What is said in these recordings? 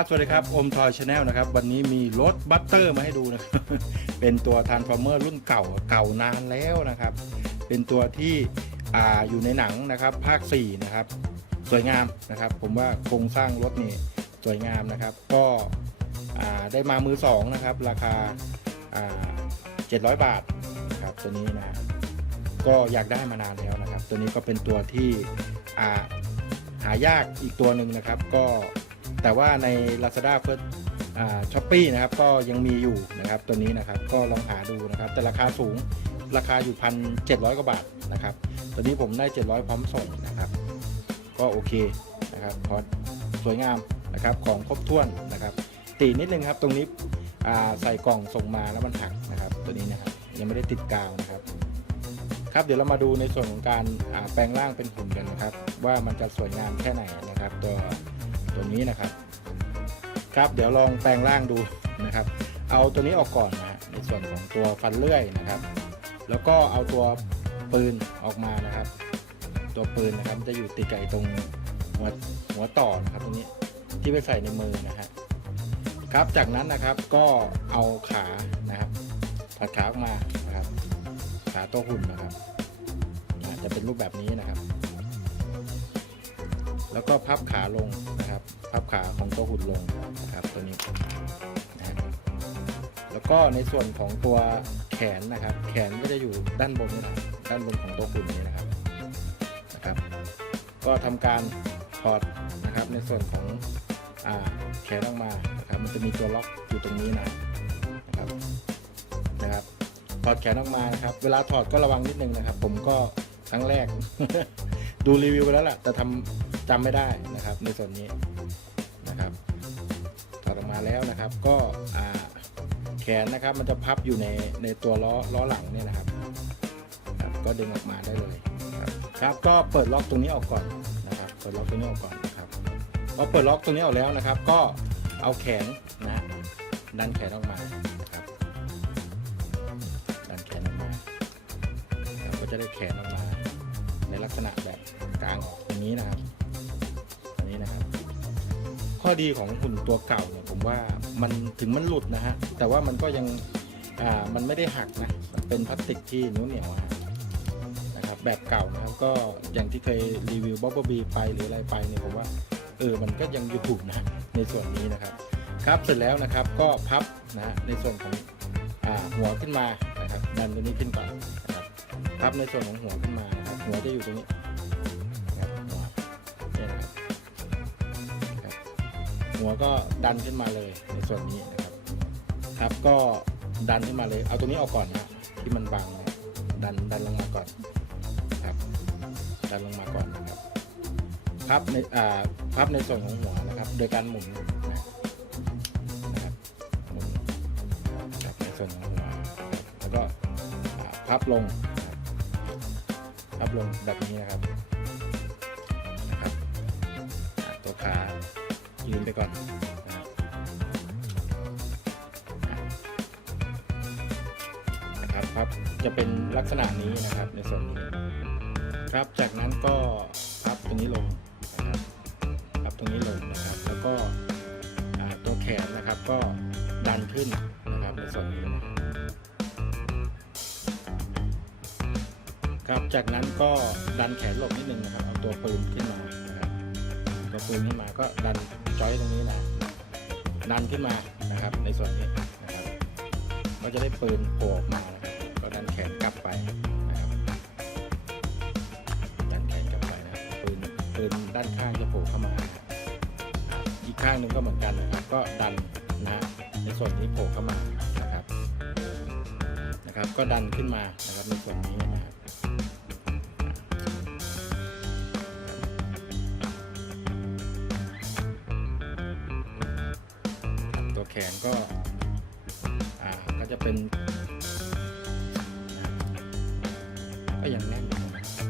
ครับสวัสดีครับอมทอยชาแนลนะครับ วันนี้มีรถบัตเตอร์มาให้ดูนะครับ เป็นตัวทานฟอร์เมอร์รุ่นเก่าเก่านานแล้วนะครับ เป็นตัวที่อ่าอยู่ในหนังนะครับ ภาค 4 นะครับ สวยงามนะครับ ผมว่าโครงสร้างรถนี่สวยงามนะครับ ก็อ่าได้มามือสองนะครับ ราคาอ่า700 บาทนะครับตัวนี้นะฮะก็อยากได้มานานแล้วนะครับ ตัวนี้ก็เป็นตัวที่อ่าหายากอีกตัวหนึ่งนะครับ ก็ แต่ว่าใน Lazada เพื่อช้อปปี้นะครับก็ยังมีอยู่นะครับตัวนี้นะครับก็ลองหาดูนะครับแต่ราคาสูงราคาอยู่พันเจ็ดร้อยกว่าบาทนะครับตัวนี้ผมได้ 700 พร้อมส่งนะครับก็โอเคนะครับพอสวยงามนะครับของครบถ้วนนะครับตีนิดนึงครับตรงนี้ใส่กล่องส่งมาแล้วมันหักนะครับตัวนี้นะครับยังไม่ได้ติดกาวนะครับครับเดี๋ยวเรามาดูในส่วนของการแปลงร่างเป็นหุ่นกันนะครับ ว่ามันจะสวยงามแค่ไหนนะครับตัว ตัวนี้นะครับ ครับเดี๋ยวลองแปลงร่างดูนะครับ เอาตัวนี้ออกก่อนนะฮะในส่วนของตัวฟันเลื่อยนะครับ แล้วก็เอาตัวปืนออกมานะครับ ตัวปืนนะครับจะอยู่ติดกับไอ้ตรงหัวหัวต่อนะครับตรงนี้ที่ไปใส่ในมือนะฮะครับจากนั้นนะครับก็เอาขานะครับถัดขาออกมานะครับ ขาตัวหุ่นนะครับจะเป็นรูปแบบนี้นะครับ แล้วก็พับขาลงนะครับ พับขาของตัวหุ่นลงนะครับตัวนี้นะแล้วก็ในส่วนของตัวแขนนะครับ แขนก็จะอยู่ด้านบนนี่นะด้านบนของตัวหุ่นนี้นะครับนะครับ ก็ทำการถอดนะครับในส่วนของอ่าแขนออกมานะครับมันจะมีตัวล็อกอยู่ตรงนี้นะนะครับนะครับถอดแขนออกมานะครับ เวลาถอดก็ระวังนิดนึงนะครับ ผมก็ครั้งแรก ดูรีวิวไปแล้วแหละแต่ทำจำไม่ได้นะครับ ในส่วนนี้นะครับถอดออกมาแล้วนะครับ ก็แขนนะครับมันจะพับอยู่ในในตัวล้อล้อหลังเนี่ยนะครับครับ ก็ดึงออกมาได้เลยครับครับก็เปิดล็อกตรงนี้ออกก่อนนะครับเปิดล็อกตรงนี้ออกก่อนนะครับพอเปิดล็อกตรงนี้ออกแล้วนะครับ ก็เอาแขนนะดันแขนออกมาครับดันแขนออกมาก็จะได้แขน ลักษณะแบบกลางออกอย่างนี้นะครับอันนี้นะครับ ข้อดีของหุ่นตัวเก่าเนี่ยผมว่ามันถึงมันหลุดนะฮะแต่ว่ามันก็ยังอ่ามันไม่ได้หักนะมันเป็นพลาสติกที่นียวเหนียวนะครับแบบเก่านะครับก็อย่างที่เคยรีวิวบ๊อบบีไปหรืออะไรไปเนี่ยผมว่าเออมันก็ยังอยู่นะในส่วนนี้นะครับ ครับเสร็จแล้วนะครับก็พับนะฮะในส่วนของอ่าหัวขึ้นมานะครับดันตัวนี้ขึ้นก่อนนะครับพับในส่วนของหัวขึ้นมานะ หัวจะอยู่ตรงนี้นะครับหัวเนี่ยนะครับครับ หัวก็ดันขึ้นมาเลยในส่วนนี้นะครับ ครับก็ดันขึ้นมาเลย เอาตรงนี้ออกก่อนนะที่มันบังนะดันดันลงมาก่อนครับ ดันลงมาก่อนนะครับพับในอ่าพับในส่วนของหัวนะครับ โดยการหมุนนะครับหมุนครับในส่วนของหัวแล้วก็พับลงนะ พับลงแบบนี้นะครับนะครับ ตัวขายืนไปก่อนนะครับครับพับจะเป็นลักษณะนี้นะครับในส่วนนี้ครับจากนั้นก็พับตรงนี้ลงนะครับพับตรงนี้ลงนะครับ แล้วก็ตัวแขนนะครับก็ดันขึ้นนะครับในส่วนนี้นะครับ ครับ จากนั้นก็ดันแขนหลบนิดนึงนะครับ เอาตัวปืนขึ้นมานะครับตัวปืนขึ้นมาก็ดันจอยตรงนี้นะดันขึ้นมานะครับ ในส่วนนี้นะครับ ก็จะได้ปืนโผล่ออกมานะครับก็ดันแขนกลับไปนะครับดันแขนกลับไปนะปืนปืนด้านข้างจะโผล่เข้ามา อีกข้างหนึ่งก็เหมือนกันนะครับ ก็ดันนะในส่วนนี้โผล่เข้ามา นะครับ ก็ดันขึ้นมานะครับในส่วนนี้นะครับตัวแขนก็ก็จะเป็นก็ยังแน่นอยู่นะครับ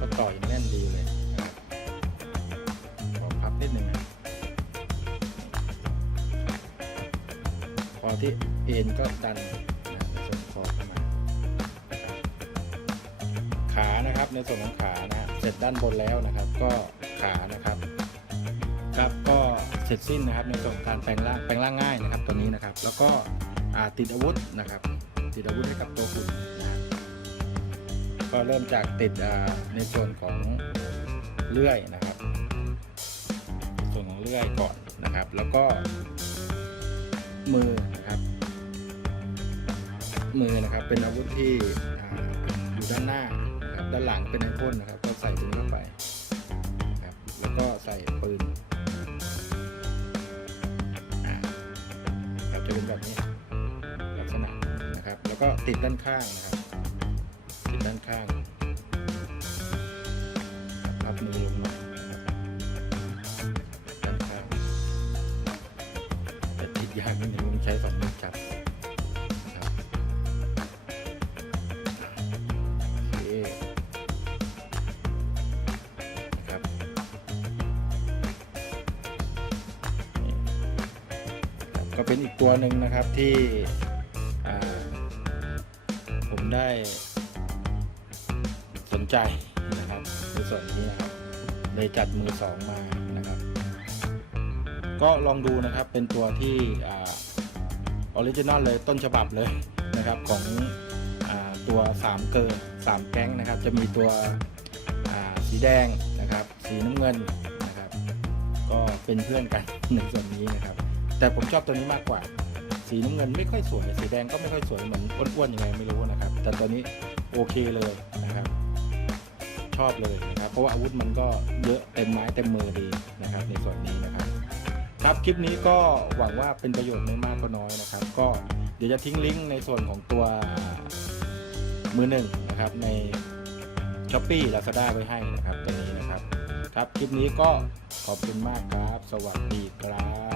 ก็ต่อยังแน่นดีเลยนะครับขอพับนิดนึงนะพอที่เอ็นก็ดัน นะครับ ในส่วนของขานะฮะเสร็จด้านบนแล้วนะครับ ก็ขานะครับ ครับก็เสร็จสิ้นนะครับในส่วนการแปลงร่างแปลงร่างง่ายนะครับตัวนี้นะครับ แล้วก็ติดอาวุธนะครับ ติดอาวุธให้กับตัวหุ่นะครับก็เริ่มจากติดในส่วนของเลื่อยนะครับ ส่วนของเลื่อยก่อนนะครับ แล้วก็มือนะครับ มือนะครับเป็นอาวุธที่อยู่ด้านหน้า ด้านหลังเป็นไอพ่นนะครับ ก็ใส่ตรงนี้เข้าไปครับแล้วก็ใส่ปืนครับจะเป็นแบบนี้ลักษณะนะครับ แล้วก็ติดด้านข้างนะครับ ติดด้านข้างพับมือลงมานะครับด้านข้างแต่ติดยากนิดนึงใช้สอง ก็เป็นอีกตัวหนึ่งนะครับที่ผมได้สนใจนะครับในส่วนนี้นะครับเลยจัดมือสองมานะครับ ก็ลองดูนะครับเป็นตัวที่ออริจินอลเลยต้นฉบับเลยนะครับของอตัว3เกิน3แก๊งนะครับ จะมีตัวสีแดงนะครับ สีน้ำเงินนะครับ ก็เป็นเพื่อนกันในส่วนนี้นะครับ แต่ผมชอบตัวนี้มากกว่า สีน้ำเงินไม่ค่อยสวย สีแดงก็ไม่ค่อยสวยเหมือนอ้วนๆยังไงไม่รู้นะครับ แต่ตัวนี้โอเคเลยนะครับ ชอบเลยนะครับ เพราะว่าอาวุธมันก็เยอะเต็มไม้เต็มมือดีนะครับ ในส่วนนี้นะครับ ครับคลิปนี้ก็หวังว่าเป็นประโยชน์ไม่มากก็น้อยนะครับ ก็เดี๋ยวจะทิ้งลิงก์ในส่วนของตัวมือหนึ่งนะครับใน s h อ p e e Lazada ไว้ให้นะครับตัวนี้นะครับ ครับคลิปนี้ก็ขอบคุณมากครับ สวัสดีครับ